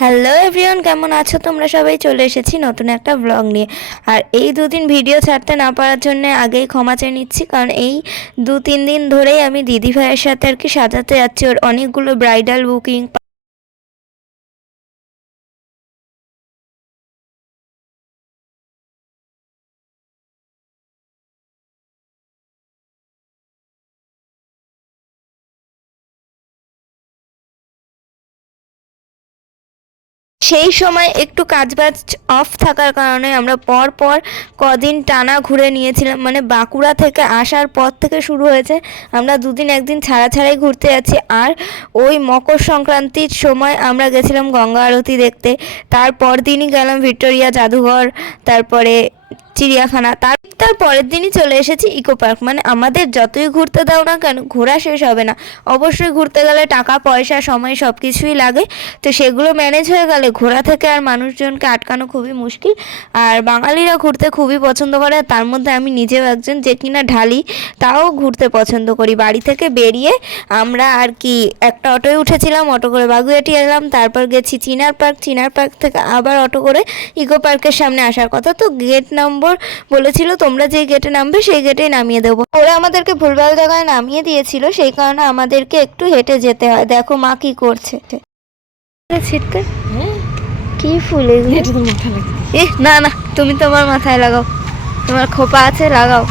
Hello everyone, কেমন আছো তোমরা সবাই? চলে এসেছি নতুন একটা ব্লগ নিয়ে। আর এই দুদিন ভিডিও ছাড়তে না পারার জন্য আগেই ক্ষমা চেয়ে নিচ্ছি, কারণ এই 2-3 দিন ধরেই আমি দিদি ভাইয়ের সাথে আর কি সাজাতে যাচ্ছি। ওর অনেকগুলো ব্রাইডাল বুকিং। সেই সময় একটু কাজবাজ অফ থাকার কারণে আমরা পর পর কদিন টানা ঘুরে নিয়েছিলাম, মানে বাঁকুড়া থেকে আসার পর থেকে শুরু হয়েছে। আমরা দুদিন একদিন ছাড়া ছাড়াই ঘুরতে যাচ্ছি। আর ওই মকর সংক্রান্তির সময় আমরা গেছিলাম গঙ্গা আরতি দেখতে, তারপর দিনই গেলাম ভিক্টোরিয়া জাদুঘর, তারপরে চিড়িয়াখানা, তার পরের দিনই চলে এসেছি ইকো পার্ক। মানে আমাদের যতই ঘুরতে দাও না কেন, ঘোরা শেষ হবে না। অবশ্যই ঘুরতে গেলে টাকা পয়সা সময় সব কিছুই লাগে, তো সেগুলো ম্যানেজ হয়ে গেলে ঘোরা থেকে আর মানুষজনকে আটকানো খুবই মুশকিল। আর বাঙালিরা ঘুরতে খুবই পছন্দ করে, তার মধ্যে আমি নিজেও একজন যে কিনা ঢালি, তাও ঘুরতে পছন্দ করি। বাড়ি থেকে বেরিয়ে আমরা আর কি একটা অটোয় উঠেছিলাম, অটো করে বাগুইআটি এলাম, তারপর গেছি চিনার পার্ক, চিনার পার্ক থেকে আবার অটো করে ইকো পার্কের সামনে আসার কথা। তো গেট নম্বর বলেছিল তোমরা যে গেটে নামবে সেই গেটেই নামিয়ে দেবো, ওরা আমাদেরকে ভুলভাল জায়গায় নামিয়ে দিয়েছিল, সেই কারণে আমাদেরকে একটু হেঁটে যেতে হয়। দেখো মা কি করছে। ছিটকে কি ফুল এগুলো? এটা তো মাথা লাগে। না না, তুমি তোমার মাথায় লাগাও, তোমার খোপা আছে, লাগাও।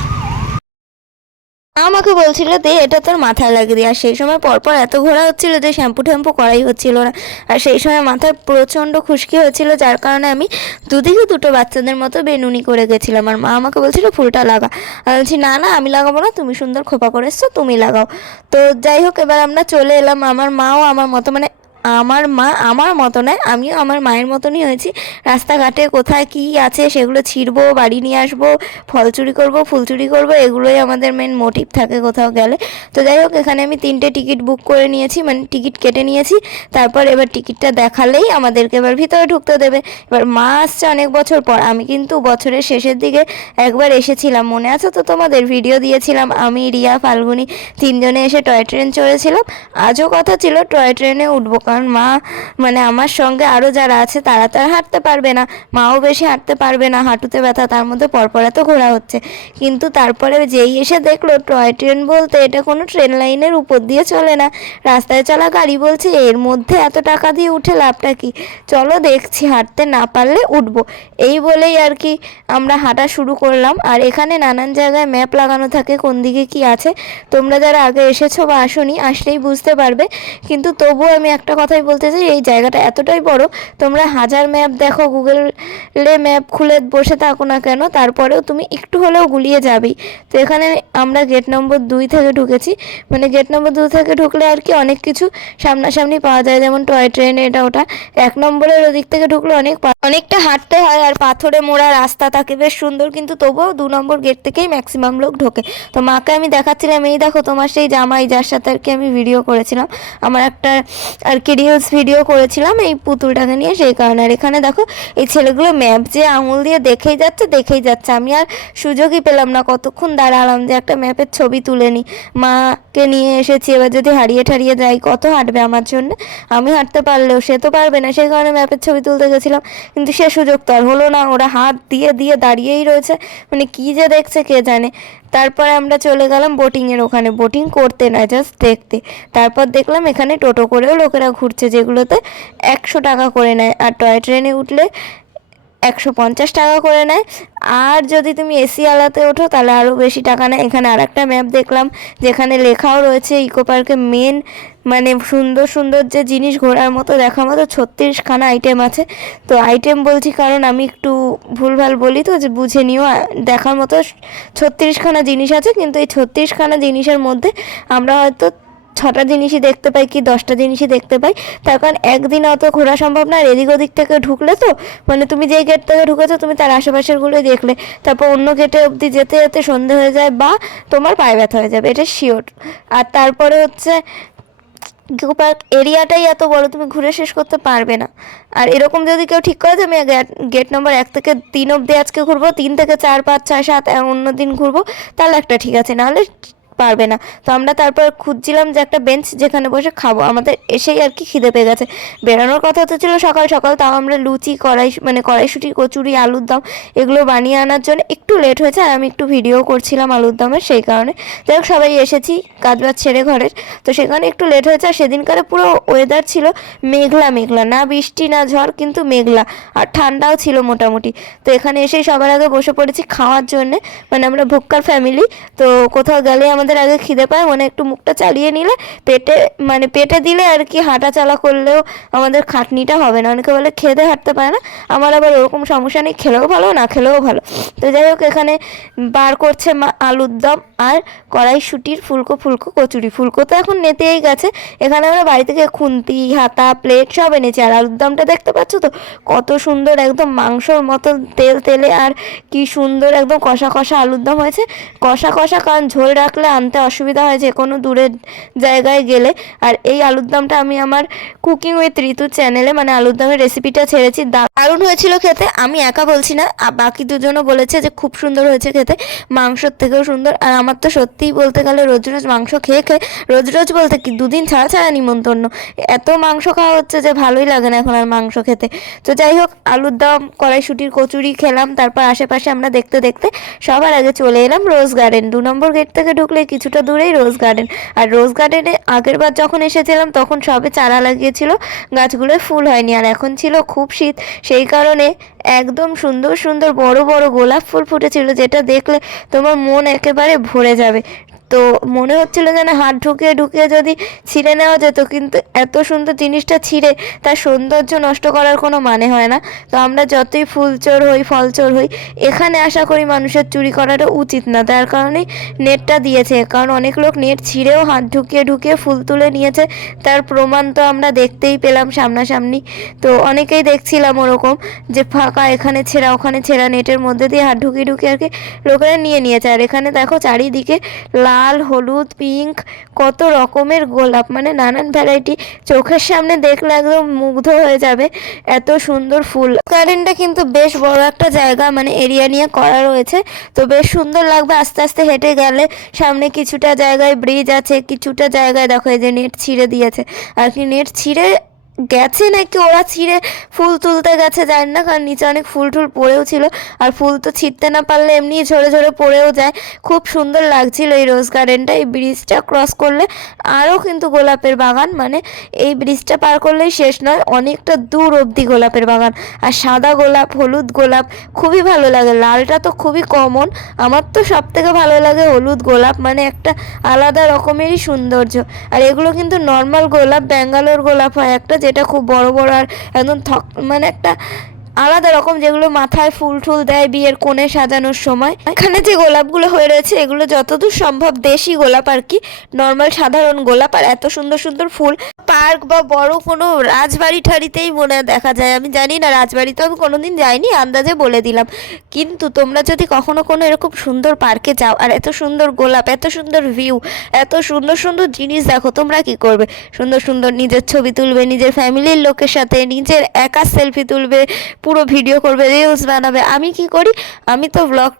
আমাকে বলছিল দে এটা তোর মাথায় লাগিয়ে দিই। আর সেই সময় পরপর এত ঘোরা হচ্ছিল যে শ্যাম্পু ট্যাম্পু করাই হচ্ছিল না। আর সেই সময় মাথায় প্রচণ্ড খুশকি হয়েছিল, যার কারণে আমি দুদিকে দুটো বাচ্চাদের মতো বেনুনি করে গেছিলাম। আর মা আমাকে বলছিল ফুলটা লাগা। আমি বলছি না না, আমি লাগাবো না, তুমি সুন্দর খোপা করে এসছো, তুমি লাগাও। তো যাই হোক, এবার আমরা চলে এলাম। আমার মাও আমার মতো, মানে আমার মা আমার মতো নয়, আমিও আমার মায়ের মতনই হয়েছি। রাস্তাঘাটে কোথায় কী আছে সেগুলো ছিঁড়বো, বাড়ি নিয়ে আসবো, ফল চুরি করবো, ফুল চুরি করবো, এগুলোই আমাদের মেন মোটিভ থাকে কোথাও গেলে। তো যাই হোক, এখানে আমি 3টে টিকিট বুক করে নিয়েছি, মানে টিকিট কেটে নিয়েছি। তারপর এবার টিকিটটা দেখালেই আমাদেরকে এবার ভিতরে ঢুকতে দেবে। এবার মা আসছে অনেক বছর পর, আমি কিন্তু বছরের শেষের দিকে একবার এসেছিলাম, মনে আছে তো তোমাদের? ভিডিও দিয়েছিলাম, আমি রিয়া ফাল্গুনি 3জনে এসে টয় ট্রেন চড়েছিলাম। আজও কথা ছিল টয় ট্রেনে উঠবো, কারণ মা মানে আমার সঙ্গে আরও যারা আছে তারা তো আর হাঁটতে পারবে না, মাও বেশি হাঁটতে পারবে না, হাঁটুতে ব্যথা, তার মধ্যে পরপর এত ঘোরা হচ্ছে। কিন্তু তারপরে যেই এসে দেখলো টয় ট্রেন বলতে এটা কোনো ট্রেন লাইনের উপর দিয়ে চলে না, রাস্তায় চলা গাড়ি, বলছে এর মধ্যে এত টাকা দিয়ে উঠে লাভটা কি, চলো দেখছি, হাঁটতে না পারলে উঠবো। এই বলেই আর কি আমরা হাঁটা শুরু করলাম। আর এখানে নানান জায়গায় ম্যাপ লাগানো থাকে কোন দিকে কি আছে, তোমরা যারা আগে এসেছো বা আসোনি, আসলেই বুঝতে পারবে। কিন্তু তবুও আমি একটা কথাই বলতে চাই, এই জায়গাটা এতটাই বড়, তোমরা হাজার ম্যাপ দেখো, গুগলে ম্যাপ খুলে বসে থাকো না কেন, তারপরেও তুমি একটু হলেও গুলিয়ে যাবেই। তো এখানে আমরা গেট নম্বর 2 থেকে ঢুকেছি। মানে গেট নম্বর 2 থেকে ঢুকলে আর কি অনেক কিছু সামনাসামনি পাওয়া যায়, যেমন টয় ট্রেন, এটা ওটা। 1 নম্বরের ওদিক থেকে ঢুকলে অনেকটা হাঁটতে হয়, আর পাথরে মোড়া রাস্তা থাকে, বেশ সুন্দর। কিন্তু তবুও 2 নম্বর গেট থেকেই ম্যাক্সিমাম লোক ঢোকে। তো মাকে আমি দেখাচ্ছিলাম, এই দেখো তোমার সেই জামাই যার সাথে আর কি আমি ভিডিও করেছিলাম, আমার একটা আর কি রিলস ভিডিও করেছিলাম এই পুতুলটাকে নিয়ে, সেই কারণে। আর এখানে দেখো এই ছেলেগুলো ম্যাপ যে আঙুল দিয়ে দেখেই যাচ্ছে। আমি আর সুযোগই পেলাম না, কতক্ষণ দাঁড়ালাম যে একটা ম্যাপের ছবি তুলে নিই। মাকে নিয়ে এসেছি, এবার যদি হারিয়ে ঠারিয়ে যাই, কত হাঁটবে আমার জন্য? আমি হাঁটতে পারলেও সে তো পারবে না, সেই কারণে ম্যাপের ছবি তুলতে গেছিলাম। কিন্তু সে সুযোগ তো আর হলো না, ওরা হাত দিয়ে দিয়ে দাঁড়িয়েই রয়েছে, মানে কী যে দেখছে কে জানে। তারপরে আমরা চলে গেলাম বোটিংয়ের ওখানে, বোটিং করতে না, জাস্ট দেখতে। তারপর দেখলাম এখানে টোটো করেও লোকেরা ঘুরছে, যেগুলোতে 100 টাকা করে নেয়, আর টয় ট্রেনে উঠলে 150 টাকা করে নেয়। আর যদি তুমি এসি আলাতে ওঠো তাহলে আরও বেশি টাকা নেয়। এখানে আর একটা ম্যাপ দেখলাম যেখানে লেখাও রয়েছে ইকো পার্কে মেন, মানে সুন্দর সুন্দর যে জিনিস ঘোরার মতো দেখার মতো 36খানা আইটেম আছে। তো আইটেম বলছি কারণ আমি একটু ভুলভাল বলি, তো যে বুঝে নিও, দেখার মতো 36খানা জিনিস আছে। কিন্তু এই 36খানা জিনিসের মধ্যে আমরা হয়তো 6টা জিনিসই দেখতে পাই কি 10টা জিনিসই দেখতে পাই, তার কারণ একদিন অত ঘোরা সম্ভব না। আর এদিক ওদিক থেকে ঢুকলে তো, মানে তুমি যেই গেট থেকে ঢুকেছো তুমি তার আশেপাশেরগুলোই দেখলে, তারপর অন্য গেটে অবধি যেতে যেতে সন্ধে হয়ে যায় বা তোমার পায়ে ব্যথা হয়ে যাবে, এটা শিওর। আর তারপরে হচ্ছে ইকো পার্ক এরিয়াটাই এত বড়, তুমি ঘুরে শেষ করতে পারবে না। আর এরকম যদি কেউ ঠিক করে যে আমি গেট নম্বর 1 থেকে 3 অবধি আজকে ঘুরবো, 3 থেকে 4, 5, 6, 7 অন্য দিন ঘুরবো, তাহলে একটা ঠিক আছে, নাহলে পারবে না। তো আমরা তারপর খুঁজছিলাম যে একটা বেঞ্চ যেখানে বসে খাবো, আমাদের এসেই আর কি খিদে পেয়ে গেছে। বেরোনোর কথা তো ছিল সকাল সকাল, তাও আমরা লুচি কড়াইশুঁটি কচুরি আলুর দম এগুলো বানিয়ে আনার জন্য একটু লেট হয়েছে, আর আমি একটু ভিডিও করছিলাম আলুর দমের, সেই কারণে। যাই হোক, সবাই এসেছি কাজবাজ ছেড়ে ঘরের, তো সেখানে একটু লেট হয়েছে। আর সেদিনকারে পুরো ওয়েদার ছিল মেঘলা মেঘলা, না বৃষ্টি না ঝড়, কিন্তু মেঘলা, আর ঠান্ডাও ছিল মোটামুটি। তো এখানে এসেই সবার আগে বসে পড়েছি খাওয়ার জন্যে, মানে আমরা ভুক্কার ফ্যামিলি। তো কোথাও গেলে আমাদের আগে খিদে পায়, মানে একটু মুখটা চালিয়ে নিলে পেটে দিলে আর কি হাঁটা চলা করলেও আমাদের খাটনিটা হবে না। অনেকে বলে খেতে হাঁটতে পারে না, আমার আবার ওরকম সমস্যা নেই, খেলেও ভালো না খেলেও ভালো। তো যাই হোক, এখানে বার করছে মা আলুর দম আর কড়াইশুঁটির ফুলকো কচুরি। ফুলকো তো এখন নেতেই গেছে। এখানে আমরা বাড়ি থেকে খুন্তি হাতা প্লেট সব এনেছি। আর আলুর দমটা দেখতে পাচ্ছ তো কত সুন্দর, একদম মাংসর মতো তেলে, আর কি সুন্দর একদম কষা কষা আলুর দম হয়েছে। কষা কষা, কারণ ঝোল রাখলে আনতে অসুবিধা হয় যে কোনো দূরের জায়গায় গেলে। আর এই আলুর দমটা আমি আমার কুকিং উইথ ঋতু চ্যানেলে মানে আলুর দমের রেসিপিটা ছেড়েছি, দারুণ হয়েছিল খেতে। আমি একা বলছি না, বাকি দুজনও বলেছে যে খুব সুন্দর হয়েছে খেতে, মাংসর থেকেও সুন্দর। আর আমার তো সত্যিই বলতে গেলে রোজ রোজ মাংস খেয়ে রোজ রোজ বলতে কি 2 দিন ছাড়া ছাড়া নিমন্ত্রণ, এত মাংস খাওয়া হচ্ছে যে ভালোই লাগে না এখন আর মাংস খেতে। তো যাই হোক, আলুর দম কড়াইশুঁটির কচুরি খেলাম, তারপর আশেপাশে আমরা দেখতে দেখতে সবার আগে চলে এলাম রোজ গার্ডেন। 2 নম্বর গেট থেকে ঢুকলে কিছুটা দূরেই রোজ গার্ডেন। আর রোজ গার্ডেনে আগের বার যখন এসেছিলাম তখন সবে চারা লাগিয়েছিল, গাছগুলোয় ফুল হয়নি। আর এখন ছিল খুব শীত, সেই কারণে একদম সুন্দর সুন্দর বড় বড় গোলাপ ফুল ফুটেছিল, যেটা দেখলে তোমার মন একেবারে ভরে যাবে। তো মনে হচ্ছিল যেন হাত ঢুকিয়ে ঢুকিয়ে যদি ছিঁড়ে নেওয়া যেত, কিন্তু এত সুন্দর জিনিসটা ছিঁড়ে তার সৌন্দর্য নষ্ট করার কোনো মানে হয় না। তো আমরা যতই ফুলচোর হই ফলচোর হই, এখানে আশা করি মানুষের চুরি করাটা উচিত না, তার কারণেই নেটটা দিয়েছে। কারণ অনেক লোক নেট ছিঁড়েও হাত ঢুকিয়ে ঢুকিয়ে ফুল তুলে নিয়েছে, তার প্রমাণ তো আমরা দেখতেই পেলাম সামনাসামনি। তো অনেকেই দেখছিলাম ওরকম যে ফাঁকা এখানে ছেঁড়া ওখানে ছেঁড়া, নেটের মধ্যে দিয়ে হাত ঢুকিয়ে ঢুকিয়ে আর কি লোকেরা নিয়েছে। আর এখানে দেখো চারিদিকে লাল হলুদ পিঙ্ক কত রকমের গোলাপ, মানে নানান ভ্যারাইটি, চোখের সামনে দেখলে একদম মুগ্ধ হয়ে যাবে, এত সুন্দর ফুল। গার্ডেনটা কিন্তু বেশ বড় একটা জায়গা, মানে এরিয়া নিয়ে করা রয়েছে, তো বেশ সুন্দর লাগবে আস্তে আস্তে হেঁটে গেলে। সামনে কিছুটা জায়গায় ব্রিজ আছে, কিছুটা জায়গায় দেখো এই যে নেট ছিঁড়ে দিয়েছে আর কি, নেট ছিঁড়ে গেছে নাকি ওরা ছিঁড়ে ফুল তুলতে গেছে জানি না, কারণ নিচে অনেক ফুল টুল পড়েও ছিল। আর ফুল তো ছিঁড়তে না পারলে এমনি ঝরে ঝরে পড়েও যায়। খুব সুন্দর লাগছিল এই রোজ গার্ডেনটা। এই ব্রিজটা ক্রস করলে আরও কিন্তু গোলাপের বাগান, মানে এই ব্রিজটা পার করলেই শেষ নয়, অনেকটা দূর অবধি গোলাপের বাগান। আর সাদা গোলাপ হলুদ গোলাপ খুবই ভালো লাগে, লালটা তো খুবই কমন, আমার তো সব থেকে ভালো লাগে হলুদ গোলাপ, মানে একটা আলাদা রকমেরই সৌন্দর্য। আর এগুলো কিন্তু নর্মাল গোলাপ, ব্যাঙ্গালোর গোলাপ হয় একটা, যেটা খুব বড় বড় আর একদম মানে একটা আলাদা রকম, যেগুলো মাথায় ফুল টুল দেয় বিয়ের কোণে সাজানোর সময়। এখানে যে গোলাপগুলো হয়ে রয়েছে এগুলো যতদূর সম্ভব দেশি গোলাপ আর কি, নর্মাল সাধারণ গোলাপ। আর এত সুন্দর সুন্দর ফুল পার্ক বা বড় কোনো রাজবাড়ি ঠাড়িতেই মনে দেখা যায়। আমি জানি না, রাজবাড়ি তো আমি কোনোদিন যাইনি, আন্দাজে বলে দিলাম। কিন্তু তোমরা যদি কখনো কোনো এরকম সুন্দর পার্কে যাও আর এত সুন্দর গোলাপ, এত সুন্দর ভিউ, এত সুন্দর সুন্দর জিনিস দেখো, তোমরা কি করবে? সুন্দর সুন্দর নিজের ছবি তুলবে, নিজের ফ্যামিলির লোকের সাথে, নিজের একা সেলফি তুলবে, পুরো ভিডিও করবে, রিলস বানাবে। আমি কি করি, আমি তো ব্লগ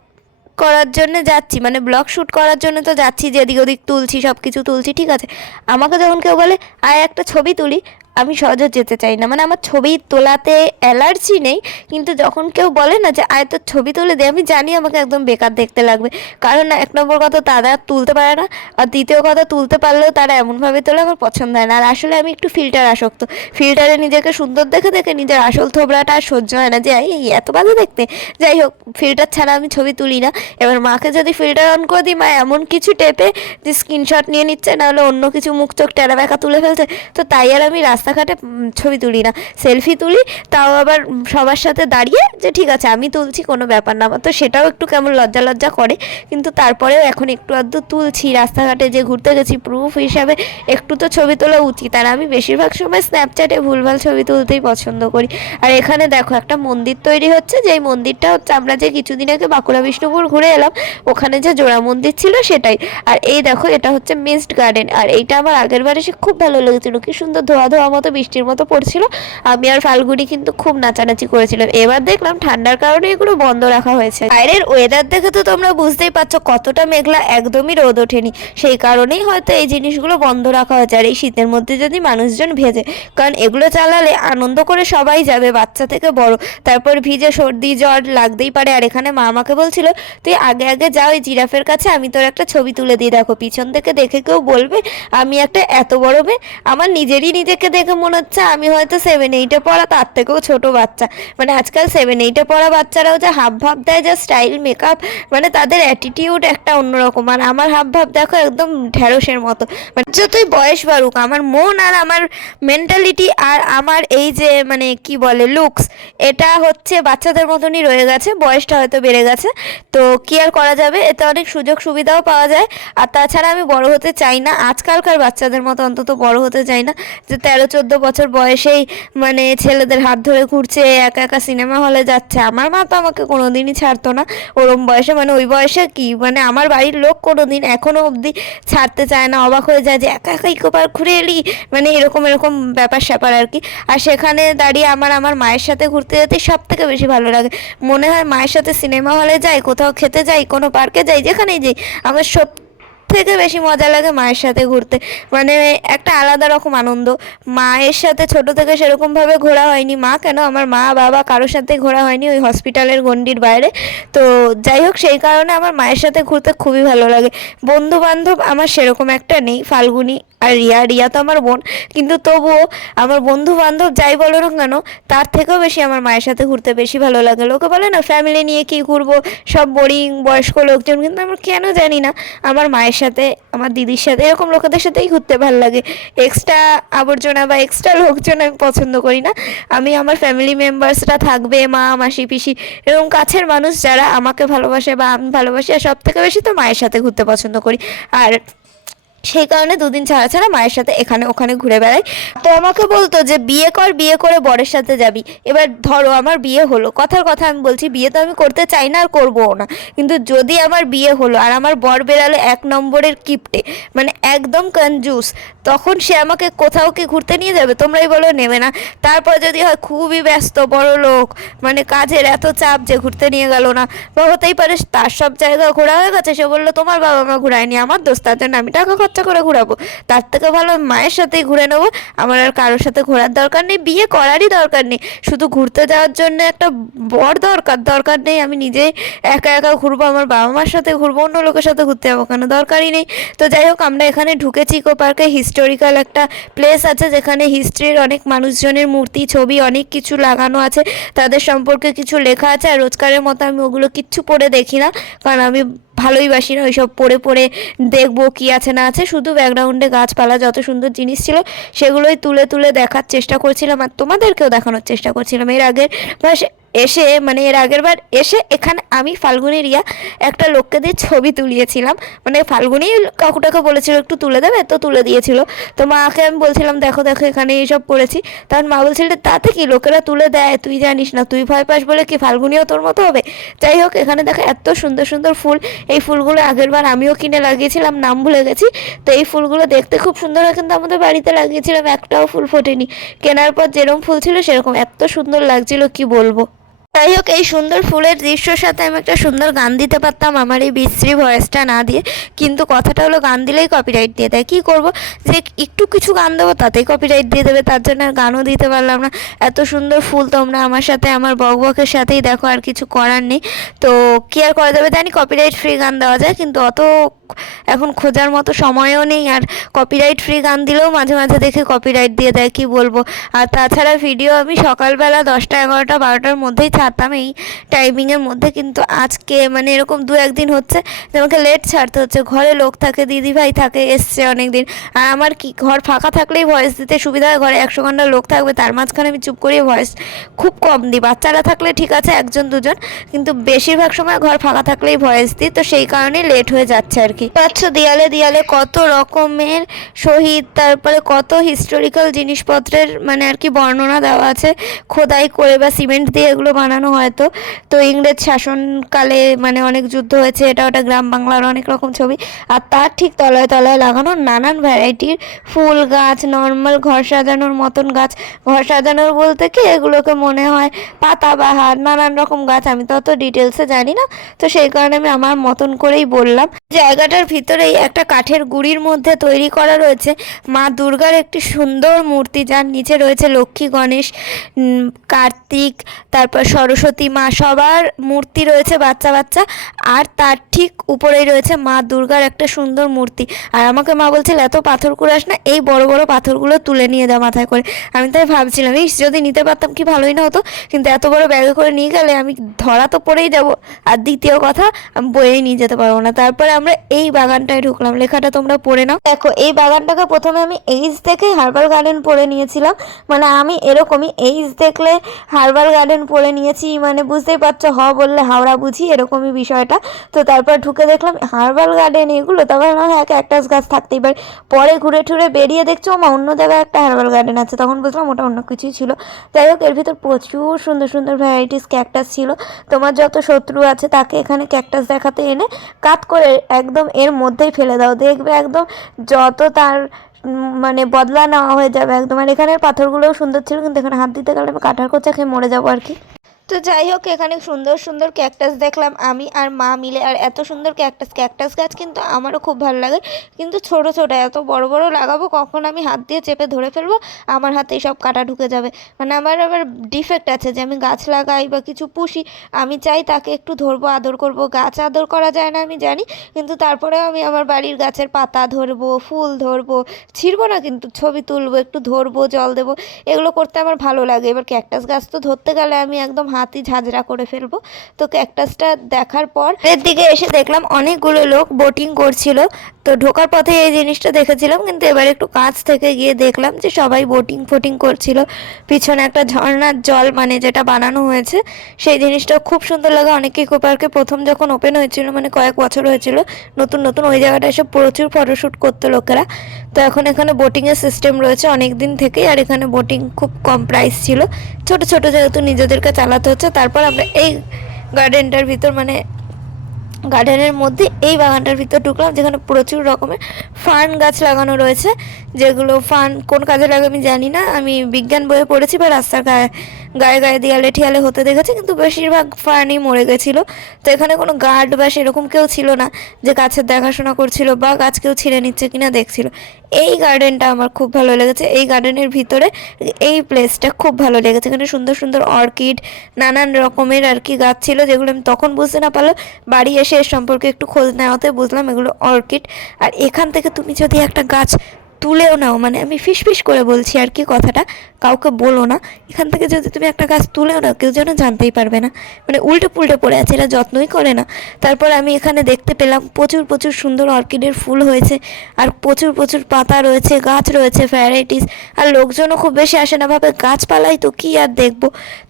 করার জন্য যাচ্ছি, মানে ব্লগ শ্যুট করার জন্য তো যাচ্ছি, যে এদিক ওদিক তুলছি, সব কিছু তুলছি, ঠিক আছে। আমাকে যখন কেউ বলে আয় একটা ছবি তুলি, আমি সহজে যেতে চাই না, মানে আমার ছবি তোলাতে অ্যালার্জি নেই, কিন্তু যখন কেউ বলে না যে আয় তোর ছবি তুলে দে, আমি জানি আমাকে একদম বেকার দেখতে লাগবে। কারণ এক নম্বর কথা তারা তুলতে পারে না, আর দ্বিতীয় কথা তুলতে পারলেও তারা এমনভাবে তোলে আমার পছন্দ হয় না। আর আসলে আমি একটু ফিল্টার আসক্ত, ফিল্টারে নিজেকে সুন্দর দেখে দেখে নিজের আসল থোবড়াটা আর সহ্য হয় না, যে এই এত বাজে দেখতে। যাই হোক, ফিল্টার ছাড়া আমি ছবি তুলি না। এবার মাকে যদি ফিল্টার অন করে দিই, মা এমন কিছু টেপে যে স্ক্রিনশট নিয়ে নিচ্ছে, নাহলে অন্য কিছু মুখ চোখ টেরা বেঁকা তুলে ফেলছে, তো তাই আর আমি রাস্তাঘাটে ছবি তুলি না, সেলফি তুলি, তাও আবার সবার সাথে দাঁড়িয়ে, যে ঠিক আছে আমি তুলছি কোনো ব্যাপার না। আমার তো সেটাও একটু কেমন লজ্জা লজ্জা করে, কিন্তু তারপরেও এখন একটু আধটু তুলছি, রাস্তাঘাটে যে ঘুরতে গেছি প্রুফ হিসাবে একটু তো ছবি তোলা উচিত। আর আমি বেশিরভাগ সময় স্ন্যাপচ্যাটে ভুলভাল ছবি তুলতেই পছন্দ করি। আর এখানে দেখো একটা মন্দির তৈরি হচ্ছে, যে এই মন্দিরটা হচ্ছে আমরা যে কিছুদিন আগে বাঁকুড়া বিষ্ণুপুর ঘুরে এলাম, ওখানে যে জোড়া মন্দির ছিল সেটাই। আর এই দেখো এটা হচ্ছে মিস্ট গার্ডেন, আর এইটা আমার আগের বার এসে খুব ভালো লেগেছিল, কি সুন্দর ধোয়া ধোয়া মতো বৃষ্টির মতো পড়ছিল। আমি আর ফাল্গুনি কিন্তু খুব নাচানাচি করেছিলাম। এবার দেখলাম ঠান্ডার কারণে এগুলো বন্ধ রাখা হয়েছে। বাইরের ওয়েদার দেখে তো তোমরা বুঝতেই পারছো কতটা মেঘলা, একদমই রোদ ওঠেনি। সেই কারণেই হয়তো এই জিনিসগুলো বন্ধ রাখা হয়েছে। আর এই শীতের মধ্যে যদি মানুষজন ভেজে, কারণ এগুলো চালালে আনন্দ করে সবাই যাবে, বাচ্চা থেকে বড়, তারপর ভিজে সর্দি জ্বর লাগতেই পারে। আর এখানে মা আমাকে বলছিল তুই আগে আগে যা ওই জিরাফের কাছে, আমি তোর একটা ছবি তুলে দিয়ে দেখো, পিছন থেকে দেখে কেউ বলবে আমি একটা এত বড় মেয়ে। আমার নিজেকে দেখে মনে হচ্ছে আমি হয়তো 7-8-এ পড়া, তার থেকেও ছোট বাচ্চা। মানে আজকাল 7-8-এ পড়া বাচ্চারাও যা হাব ভাব দেয়, যা স্টাইল মেকআপ, মানে তাদের অ্যাটিটিউড একটা অন্যরকম। আর আমার হাব ভাব দেখো একদম ঢেঁড়সের মতো। মানে যতই বয়স বাড়ুক, আমার মন আর আমার মেন্টালিটি আর আমার এই যে মানে কি বলে লুকস, এটা হচ্ছে বাচ্চাদের মতনই রয়ে গেছে। বয়সটা হয়তো বেড়ে গেছে, তো কি আর করা যাবে, এতে অনেক সুযোগ সুবিধাও পাওয়া যায়। আর তাছাড়া আমি বড় হতে চাই না, আজকালকার বাচ্চাদের মতো অন্তত বড় হতে চাই না, যে 13-14 বছর বয়সেই মানে ছেলেদের হাত ধরে ঘুরছে, একা একা সিনেমা হলে যাচ্ছে। আমার মা তো আমাকে কোনোদিনই ছাড়তো না ওরম বয়সে। মানে ওই বয়সে কি, মানে আমার বাড়ির লোক কোনোদিন এখনও অবধি ছাড়তে চায় না, অবাক হয়ে যায় যে একা একা ইকোপার ঘুরে এলি, মানে এরকম ব্যাপার স্যাপার আর কি। আর সেখানে দাঁড়িয়ে আমার মায়ের সাথে ঘুরতে যেতে সব থেকে বেশি ভালো লাগে। মনে হয় মায়ের সাথে সিনেমা হলে যাই, কোথাও খেতে যাই, কোনো পার্কে যাই, যেখানেই যাই, আমার সব থেকে বেশি মজা লাগে মায়ের সাথে ঘুরতে। মানে একটা আলাদা রকম আনন্দ। মায়ের সাথে ছোট থেকে সেরকমভাবে ঘোরা হয়নি, মা কেন আমার মা বাবা কারোর সাথে ঘোরা হয়নি ওই হসপিটালের গণ্ডির বাইরে। তো যাই হোক, সেই কারণে আমার মায়ের সাথে ঘুরতে খুবই ভালো লাগে। বন্ধু বান্ধব আমার সেরকম একটা নেই, ফাল্গুনি আর রিয়া তো আমার বোন, কিন্তু তবুও আমার বন্ধু বান্ধব যাই বলো না কেন, তার থেকেও বেশি আমার মায়ের সাথে ঘুরতে বেশি ভালো লাগে। লোকে বলে না ফ্যামিলি নিয়ে কি ঘুরবো, সব বোরিং বয়স্ক লোকজন, কিন্তু আমার কেন জানি না আমার মায়ের সাথে, আমার দিদির সাথে, এরকম লোকেদের সাথেই ঘুরতে ভালো লাগে। এক্সট্রা আবর্জনা বা এক্সট্রা লোকজন আমি পছন্দ করি না। আমি আমার ফ্যামিলি মেম্বার্সরা থাকবে, মা মাসি পিসি, এরকম কাছের মানুষ যারা আমাকে ভালোবাসে বা আমি ভালোবাসি, আর সব থেকে বেশি তো মায়ের সাথে ঘুরতে পছন্দ করি। আর সেই কারণে দুদিন ছাড়া ছাড়া মায়ের সাথে এখানে ওখানে ঘুরে বেড়াই। তো আমাকে বলতো যে বিয়ে কর, বিয়ে করে বরের সাথে যাবি। এবার ধরো আমার বিয়ে হলো, কথার কথা আমি বলছি, বিয়ে তো আমি করতে চাই না আর করবোও না, কিন্তু যদি আমার বিয়ে হলো আর আমার বর বেরালো 1 নম্বরের কিপটে, মানে একদম কনজুস, তখন সে আমাকে কোথাও কি ঘুরতে নিয়ে যাবে? তোমরাই বলো নেবে না। তারপর যদি হয় খুবই ব্যস্ত বড় লোক, মানে কাজের এত চাপ যে ঘুরতে নিয়ে গেল না, বা হতেই পারে তার সব জায়গা ঘোরা হয়ে গেছে, সে বললো তোমার বাবা মা ঘুরায়নি, আমার দোস্ত, তার জন্য আমি টাকা খরচা করে ঘুরাবো। তার থেকে ভালো মায়ের সাথেই ঘুরে নেবো। আমার আর কারোর সাথে ঘোরার দরকার নেই, বিয়ে করারই দরকার নেই, শুধু ঘুরতে যাওয়ার জন্য একটা বর দরকার নেই। আমি নিজেই একা একা ঘুরবো, আমার বাবা মার সাথে ঘুরবো, অন্য লোকের সাথে ঘুরতে যাবো কেন, দরকারই নেই। তো যাই হোক, আমরা এখানে ঢুকেছি ইকো পার্কে। হিস্টোরিক্যাল একটা প্লেস আছে, যেখানে হিস্ট্রির অনেক মানুষজনের মূর্তি, ছবি, অনেক কিছু লাগানো আছে, তাদের সম্পর্কে কিছু লেখা আছে। আর রোজকারের মতো আমি ওগুলো কিচ্ছু পড়ে দেখি না, কারণ আমি ভালোই বাসি না ওইসব পড়ে দেখবো কি আছে না আছে। শুধু ব্যাকগ্রাউন্ডে গাছপালা, যত সুন্দর জিনিস ছিল সেগুলোই তুলে দেখার চেষ্টা করছিলাম, আর তোমাদেরকেও দেখানোর চেষ্টা করছিলাম। এর আগের বার এসে এখানে আমি, ফাল্গুনি, রিয়া একটা লোককে দিয়ে ছবি তুলিয়েছিলাম। মানে ফাল্গুনি কাকুটাকে বলেছিল একটু তুলে দেবে, তো তুলে দিয়েছিল। তো মাকে আমি বলছিলাম দেখো এখানে এইসব করেছি। তখন মা বলছিল তাতে কি, লোকেরা তুলে দেয়, তুই জানিস না, তুই ভয় পাস বলে কি ফাল্গুনিও তোর মতো হবে? যাই হোক, এখানে দেখো এত সুন্দর সুন্দর ফুল। এই ফুলগুলো আগের বার আমিও কিনে লাগিয়েছিলাম, নাম ভুলে গেছি। তো এই ফুলগুলো দেখতে খুব সুন্দর হয়, কিন্তু আমাদের বাড়িতে লাগিয়েছিলাম একটাও ফুল ফোটেনি। কেনার পর যেরকম ফুল ছিল সেরকম, এত সুন্দর লাগছিল কি বলবো। যাই হোক, এই সুন্দর ফুলের দৃশ্যর সাথে আমি একটা সুন্দর গান দিতে পারতাম আমার এই বিশ্রী ভয়েসটা না দিয়ে, কিন্তু কথাটা হলো গান দিলেই কপিরাইট দিয়ে দেয়। কী করব, যে একটু কিছু গান দেবো তাতেই কপিরাইট দিয়ে দেবে, তার জন্য আর গানও দিতে পারলাম না। এত সুন্দর ফুল তোমরা আমার সাথে, আমার বকবকের সাথেই দেখো, আর কিছু করার নেই। তো কী আর করা যাবে, জানি কপিরাইট ফ্রি গান দেওয়া যায়, কিন্তু অত এখন খোঁজার মতো সময়ও নেই। আর কপিরাইট ফ্রি গান দিলেও মাঝে মাঝে দেখে কপিরাইট দিয়ে দেয়, কি বলবো। আর তাছাড়া ভিডিও আমি সকালবেলা 10টা 11টা 12টার মধ্যেই ছাড়তাম, এই টাইমিংয়ের মধ্যে, কিন্তু আজকে মানে এরকম 2-1 দিন হচ্ছে যে আমাকে লেট ছাড়তে হচ্ছে। ঘরে লোক থাকে, দিদিভাই থাকে, এসছে অনেক দিন। আর আমার কি, ঘর ফাঁকা থাকলেই ভয়েস দিতে সুবিধা হয়, ঘরে 100 ঘন্টা লোক থাকবে, তার মাঝখানে আমি চুপ করিয়ে ভয়েস খুব কম দিই। বাচ্চারা থাকলে ঠিক আছে 1-2 জন, কিন্তু বেশিরভাগ সময় ঘর ফাঁকা থাকলেই ভয়েস দিই, তো সেই কারণেই লেট হয়ে যাচ্ছে আর কি। পাচ্ছ দেয়ালে দেয়ালে কত রকমের শহীদ, তারপরে কত হিস্টোরিক্যাল জিনিসপত্রের মানে আর কি বর্ণনা দেওয়া আছে, খোদাই করে বা সিমেন্ট দিয়ে এগুলো বানানো বানানো হয়তো। তো ইংরেজ শাসনকালে মানে অনেক যুদ্ধ হয়েছে, এটা ওটা গ্রাম বাংলার অনেক রকম ছবি। আর তার ঠিক তলায় তলায় লাগানো নানান ভ্যারাইটির ফুল গাছ, নর্মাল ঘর সাজানোর মতন গাছ। ঘর সাজানোর বলতে কি, এগুলোকে মনে হয় পাতাবাহার নানান রকম গাছ, আমি তো অত ডিটেলসে জানি না, তো সেই কারণে আমি আমার মতন করেই বললাম। জায়গাটার ভিতরেই একটা কাঠের গুঁড়ির মধ্যে তৈরি করা রয়েছে মা দুর্গার একটি সুন্দর মূর্তি, যার নিচে রয়েছে লক্ষ্মী, গণেশ, কার্তিক, তারপর সরস্বতী মা, সবার মূর্তি রয়েছে বাচ্চা বাচ্চা। আর তার ঠিক উপরেই রয়েছে মা দুর্গার একটা সুন্দর মূর্তি। আর আমাকে মা বলছিল এত পাথর কুড়াস না, এই বড় বড় পাথরগুলো তুলে নিয়ে দাও মাথায় করে। আমি তাই ভাবছিলাম যদি নিতে পারতাম কি ভালোই না হতো, কিন্তু এত বড় ব্যাগে করে নিয়ে গেলে আমি ধরা তো পড়েই যাব, আর দ্বিতীয় কথা আমি বয়েই নিয়ে যেতে পারবো না। তারপরে আমরা এই বাগানটায় ঢুকলাম, লেখাটা তোমরা পড়ে নাও। দেখো এই বাগানটাকে প্রথমে আমি এইজ দেখে হার্বাল গার্ডেন পড়ে নিয়েছিলাম, মানে আমি এরকমই এইজ দেখলে হার্বাল গার্ডেন পড়ে নিয়েছি, মানে বুঝতেই পারছো, বললে হাওড়া বুঝি এরকমই বিষয়টা। তো তারপর ঢুকে দেখলাম হার্বাল গার্ডেন এগুলো, তারপর হ্যাঁ ক্যাকটাস গাছ থাকতেই পারে। পরে ঘুরে ঠুরে বেরিয়ে দেখছো মা অন্য জায়গায় একটা হার্বাল গার্ডেন আছে, তখন বুঝলাম ওটা অন্য কিছুই ছিল। যাই হোক, এর ভিতর প্রচুর সুন্দর সুন্দর ভ্যারাইটিস ক্যাকটাস ছিল। তোমার যত শত্রু আছে তাকে এখানে ক্যাকটাস দেখাতে এনে কাট করে একদম এর মধ্যেই ফেলে দাও, দেখবে একদম যত তার মানে বদলা নেওয়া হয়ে যাবে একদম। আর এখানের পাথরগুলোও সুন্দর ছিল, কিন্তু এখানে হাত দিতে গেলে কাটার কোচা খেয়ে মরে যাবো আর কি। তো যাই হোক, এখানে সুন্দর সুন্দর ক্যাকটাস দেখলাম আমি আর মা মিলে। আর এত সুন্দর ক্যাকটাস গাছ কিন্তু আমারও খুব ভালো লাগে, কিন্তু ছোট ছোট, এত বড় বড় লাগাবো কখন আমি হাত দিয়ে চেপে ধরে ফেলবো, আমার হাতেই সব কাটা ঢুকে যাবে। মানে আমার আবার ডিফেক্ট আছে যে আমি গাছ লাগাই বা কিছু পুষি, আমি চাই তাকে একটু ধরবো, আদর করব। গাছ আদর করা যায় না আমি জানি, কিন্তু তারপরেও আমি আমার বাড়ির গাছের পাতা ধরবো, ফুল ধরবো, ছিঁড়বো না কিন্তু ছবি তুলবো, একটু ধরবো, জল দেবো, এগুলো করতে আমার ভালো লাগে। এবার ক্যাকটাস গাছ তো ধরতে গেলে আমি একদম হাতই ঝাঁঝরা করে ফেলবো। তো ক্যাকটাসটা দেখার পর এর দিকে এসে দেখলাম অনেকগুলো লোক বোটিং করছিল। তো ঢোকার পথে এই জিনিসটা দেখেছিলাম, কিন্তু এবার একটু কাছ থেকে গিয়ে দেখলাম যে সবাই বোটিং করছিল। পিছনে একটা ঝর্ণার জল মানে যেটা বানানো হয়েছে, সেই জিনিসটা খুব সুন্দর লাগে। অনেকে ইকো পার্কে প্রথম যখন ওপেন হয়েছিল, মানে কয়েক বছর হয়েছিল নতুন নতুন, ওই জায়গাটা এসে প্রচুর ফটোশ্যুট করতো লোকেরা। তো এখন এখানে বোটিংয়ের সিস্টেম রয়েছে অনেক দিন থেকেই, আর এখানে বোটিং খুব কম প্রাইস ছিল, ছোট ছোট যেহেতু নিজেদেরকে চালাতে হচ্ছে। তারপর আমরা এই গার্ডেনটার ভিতর মানে গার্ডেনের মধ্যে এই বাগানটার ভিতর ঢুকলাম, যেখানে প্রচুর রকমের ফার্ন গাছ লাগানো রয়েছে। যেগুলো ফার্ন কোন কাজে লাগে আমি জানি না, আমি বিজ্ঞান বইয়ে পড়েছি বা রাস্তার গায়ে গায়ে গায়ে দেয়ালে ঠিয়ালে হতে দেখেছি, কিন্তু বেশিরভাগ ফার্নই মরে গেছিলো। তো এখানে কোনো গার্ড বা সেরকম কেউ ছিল না যে গাছের দেখাশোনা করছিল বা গাছ কেউ ছিঁড়ে নিচ্ছে কিনা দেখছিল। এই গার্ডেনটা আমার খুব ভালো লেগেছে, এই গার্ডেনের ভিতরে এই প্লেসটা খুব ভালো লেগেছে। এখানে সুন্দর সুন্দর অর্কিড নানান রকমের আর কি গাছ ছিল, যেগুলো আমি তখন বুঝতে না পারলেও বাড়ি এসে এর সম্পর্কে একটু খোঁজ নেওয়াতে বুঝলাম এগুলো অর্কিড। আর এখান থেকে তুমি যদি একটা গাছ তুলেও নাও, মানে আমি ফিস করে বলছি আর কি কথাটা, কাউকে বলো না, এখান থেকে যদি তুমি একটা গাছ তুলেও নাও কেউ যেন জানতেই পারবে না, মানে উল্টে পুল্টে পড়ে আছে, এরা যত্নই করে না। তারপর আমি এখানে দেখতে পেলাম প্রচুর সুন্দর অর্কিডের ফুল হয়েছে, আর প্রচুর পাতা রয়েছে, গাছ রয়েছে ভ্যারাইটিস। আর লোকজনও খুব বেশি আসে না, ভাবে গাছপালাই তো কী আর দেখবো।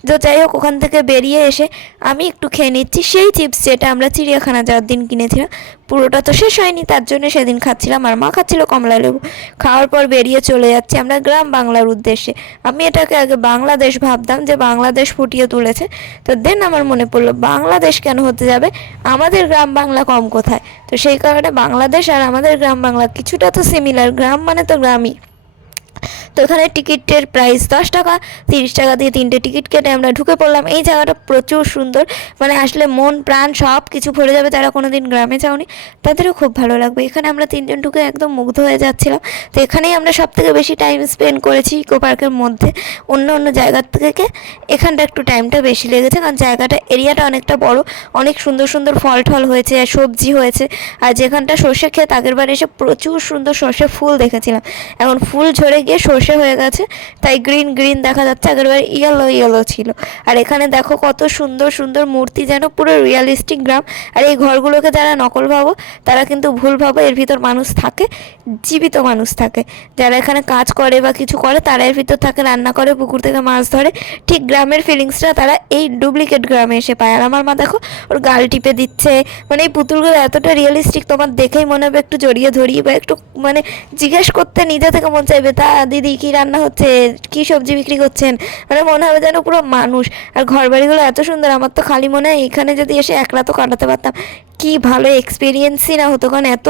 তো যাই হোক, ওখান থেকে বেরিয়ে এসে আমি একটু খেয়ে নিচ্ছি সেই চিপস যেটা আমরা চিড়িয়াখানা যাওয়ার দিন কিনেছিলাম। পুরোটা তো শেষ হয়নি, তার জন্য সেদিন খাচ্ছিলাম, আর মা খাচ্ছিল কমলা লেবু। খাওয়ার পর বেরিয়ে চলে যাচ্ছি আমরা গ্রাম বাংলার উদ্দেশ্যে। আমি এটাকে আগে বাংলাদেশ ভাবতাম যে বাংলাদেশ ফুটিয়ে তুলেছে, তো দেন আমার মনে পড়লো বাংলাদেশ কেন হতে যাবে, আমাদের গ্রাম বাংলা কম কোথায়। তো সেই কারণে বাংলাদেশ আর আমাদের গ্রাম বাংলা কিছুটা তো সিমিলার, গ্রাম মানে তো গ্রামই। তো এখানে টিকিটের প্রাইস 10 টাকা, 30 টাকা দিয়ে 3টে টিকিট কেটে আমরা ঢুকে পড়লাম। এই জায়গাটা প্রচুর সুন্দর, মানে আসলে মন প্রাণ সব কিছু ভরে যাবে। যারা কোনোদিন গ্রামে যাওনি তাদেরও খুব ভালো লাগবে। এখানে আমরা 3জন ঢুকে একদম মুগ্ধ হয়ে যাচ্ছিলাম। তো এখানেই আমরা সব থেকে বেশি টাইম স্পেন্ড করেছি ইকো পার্কের মধ্যে। অন্য জায়গার থেকে এখানটা একটু টাইমটা বেশি লেগেছে, কারণ জায়গাটা এরিয়াটা অনেকটা বড়, অনেক সুন্দর ফল টল হয়েছে, সবজি হয়েছে। আর যেখানটা সর্ষে ক্ষেত, আগের বার এসে প্রচুর সুন্দর সর্ষে ফুল দেখেছিলাম, এখন ফুল ঝরে গিয়ে সর্ষে হয়ে গেছে, তাই গ্রিন দেখা যাচ্ছে। আগেরবার ইয়েলো ছিল। আর এখানে দেখো কত সুন্দর মূর্তি, যেন পুরো রিয়ালিস্টিক গ্রাম। আর এই ঘরগুলোকে যারা নকল ভাবো তারা কিন্তু ভুল ভাবো, এর ভিতর মানুষ থাকে, জীবিত মানুষ থাকে। যারা এখানে কাজ করে বা কিছু করে তারা এর ভিতর থাকে, রান্না করে, পুকুর থেকে মাছ ধরে। ঠিক গ্রামের ফিলিংসটা তারা এই ডুপ্লিকেট গ্রামে এসে পায়। আর আমার মা দেখো ওর গাল টিপে দিচ্ছে, মানে এই পুতুলগুলো এতটা রিয়েলিস্টিক, তোমার দেখেই মনে হবে একটু জড়িয়ে ধরি বা একটু মানে জিজ্ঞেস করতে নিজে থেকে মন চাইবে, তা দিদি দিদি কী রান্না হচ্ছে, কী সবজি বিক্রি করছেন, মানে মনে হবে যেন পুরো মানুষ। আর ঘর বাড়িগুলো এত সুন্দর, আমার তো খালি মনে হয় এখানে যদি এসে এক রাতও কাটাতে পারতাম কি ভালো এক্সপিরিয়েন্সই না হতো, কারণ এত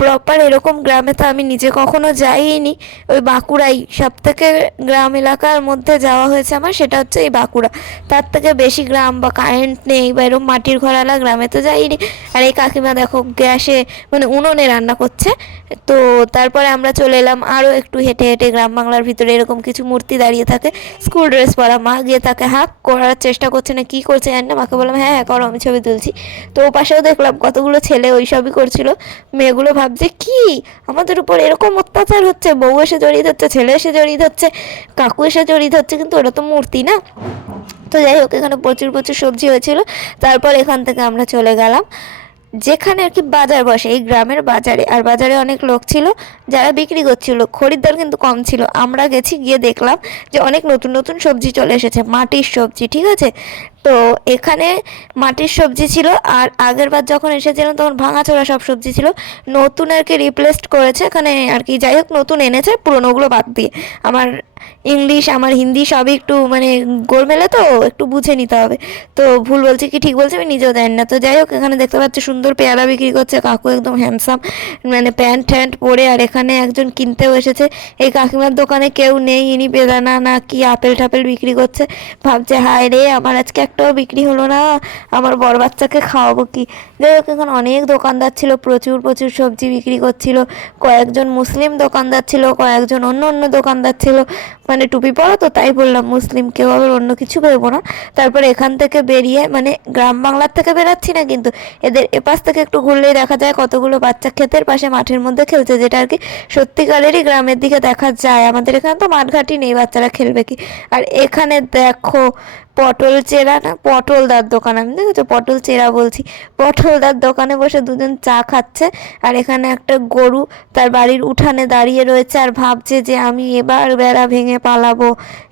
প্রপার এরকম গ্রামে তো আমি নিজে কখনো যাইনি। ওই বাঁকুড়াই সব থেকে গ্রাম এলাকার মধ্যে যাওয়া হয়েছে আমার, সেটা হচ্ছে এই বাঁকুড়া। তার থেকে বেশি গ্রাম বা কারেন্ট নেই বা এরকম মাটির ঘরওয়ালা গ্রামে তো যাইনি। আর এই কাকিমা দেখো গ্যাসে মানে উনুনে রান্না করছে। তো তারপরে আমরা চলে এলাম আরও একটু হেঁটে হেঁটে গ্রাম বাংলার ভিতরে এরকম কিছু মূর্তি দাঁড়িয়ে থাকে, স্কুল ড্রেস পরা মা গিয়ে তাকে হাঁক করার চেষ্টা করছে না কী করছে জানি না, মাকে বললাম হ্যাঁ হ্যাঁ করো আমি ছবি তুলছি। তো ও পাশেও দেখলাম কতগুলো ছেলে ওই সবই করছিল। মেয়েগুলো ভাবছে কি আমাদের উপর এরকম অত্যাচার হচ্ছে, বউ এসে জড়িয়ে ধরছে, ছেলে এসে জড়িয়ে ধরছে, কাকু এসে জড়িয়ে ধরছে, কিন্তু ওটা তো মূর্তি না। তো যাই হোক এখানে প্রচুর প্রচুর সবজি হয়েছিল। তারপর এখান থেকে আমরা চলে গেলাম যেখানে আর কি বাজার বসে, এই গ্রামের বাজারে। আর বাজারে অনেক লোক ছিল যারা বিক্রি করছিল, খরিদ্দার কিন্তু কম ছিল। আমরা গেছি, গিয়ে দেখলাম যে অনেক নতুন নতুন সবজি চলে এসেছে, মাটির সবজি, ঠিক আছে। তো এখানে মাটির সবজি ছিল, আর আগের বার যখন এসেছিলাম তখন ভাঙাচোরা সব সবজি ছিল, নতুন আর কি রিপ্লেসড করেছে এখানে আর কি। যাই হোক নতুন এনেছে পুরোনোগুলো বাদ দিয়ে। আমার ইংলিশ আমার হিন্দি সবই একটু মানে গোলমেলে, তো একটু বুঝে নিতে হবে। তো ভুল বলছি কি ঠিক বলছি আমি নিজেও জানি না। তো যাই হোক এখানে দেখতে পাচ্ছি সুন্দর পেয়ারা বিক্রি করছে, কাকু একদম হ্যান্ডসাম মানে প্যান্ট ট্যান্ট পরে। আর এখানে একজন কিনতেও এসেছে। এই কাকিমার দোকানে কেউ নেই, ইনি বেদানা না কি আপেল টাপেল বিক্রি করছে। ভাবছে হায় রে আমার আজকে একটাও বিক্রি হলো না, আমার বড় বাচ্চাকে খাওয়াবো কি। যাই হোক এখানে অনেক দোকানদার ছিল, প্রচুর প্রচুর সবজি বিক্রি করছিল। কয়েকজন মুসলিম দোকানদার ছিল, কয়েকজন অন্য অন্য দোকানদার ছিল। মানে টুপি পরা তো তাই বললাম মুসলিম, কেউ আবার অন্য কিছু ভেবো না। তারপর এখান থেকে বেরিয়ে মানে গ্রাম বাংলার থেকে বেরাচ্ছি না কিন্তু, এদের এপাশ থেকে একটু ঘুরলেই দেখা যায় কতগুলো বাচ্চা ক্ষেতের পাশে মাঠের মধ্যে খেলছে, যেটা আর কি সত্যিকারেরই গ্রামের দিকে দেখা যায়। আমাদের এখানে তো মাঠঘাটই নেই, বাচ্চারা খেলবে কি। আর এখানে দেখো পটল চেরা না পটলদার দোকান, আমি দেখেছো পটল চেরা বলছি, পটলদার দোকানে বসে দুজন চা খাচ্ছে। আর এখানে একটা গরু তার বাড়ির উঠানে দাঁড়িয়ে রয়েছে আর ভাবছে যে আমি এবার বেড়া ভেঙে পালাবো,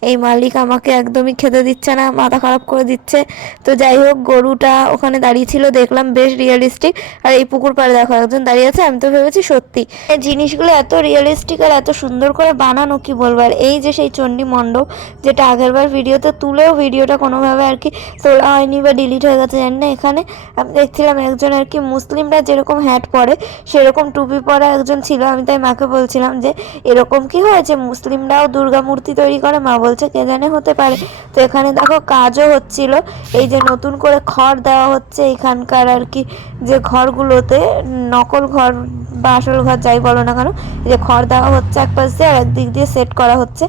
এই মালিক আমাকে একদমই খেতে দিচ্ছে না, মাথা খারাপ করে দিচ্ছে। তো যাই হোক গরুটা ওখানে দাঁড়িয়ে ছিল, দেখলাম বেশ রিয়েলিস্টিক। আর এই পুকুর পাড়ে দেখো একজন দাঁড়িয়ে আছে, আমি তো ভেবেছি সত্যি এই জিনিসগুলো এত রিয়েলিস্টিক আর এত সুন্দর করে বানানো কি বলবো। আর এই যে সেই চণ্ডী মণ্ডপ, যেটা আগেরবার ভিডিওতে তুলেও ভিডিওটা কোনোভাবে আর কি তোলা হয়নি বা ডিলিট হয়ে গেছে জানি না। এখানে আমি দেখছিলাম একজন আর কি মুসলিমরা যেরকম হ্যাট পরে সেরকম টুপি পরা একজন ছিল। আমি তাই মাকে বলছিলাম যে এরকম কি হয়েছে, মুসলিমরাও দুর্গা মূর্তি তৈরি করে? মা বলছে কে জানে, হতে পারে। তো এখানে দেখো কাজও হচ্ছিল, এই যে নতুন করে খড় দেওয়া হচ্ছে এখানকার আর কি যে ঘরগুলোতে, নকল ঘর বা আসল ঘর যাই বলো না কেন, যে খড় দেওয়া হচ্ছে এক পাশ দিয়ে আর একদিক দিয়ে সেট করা হচ্ছে।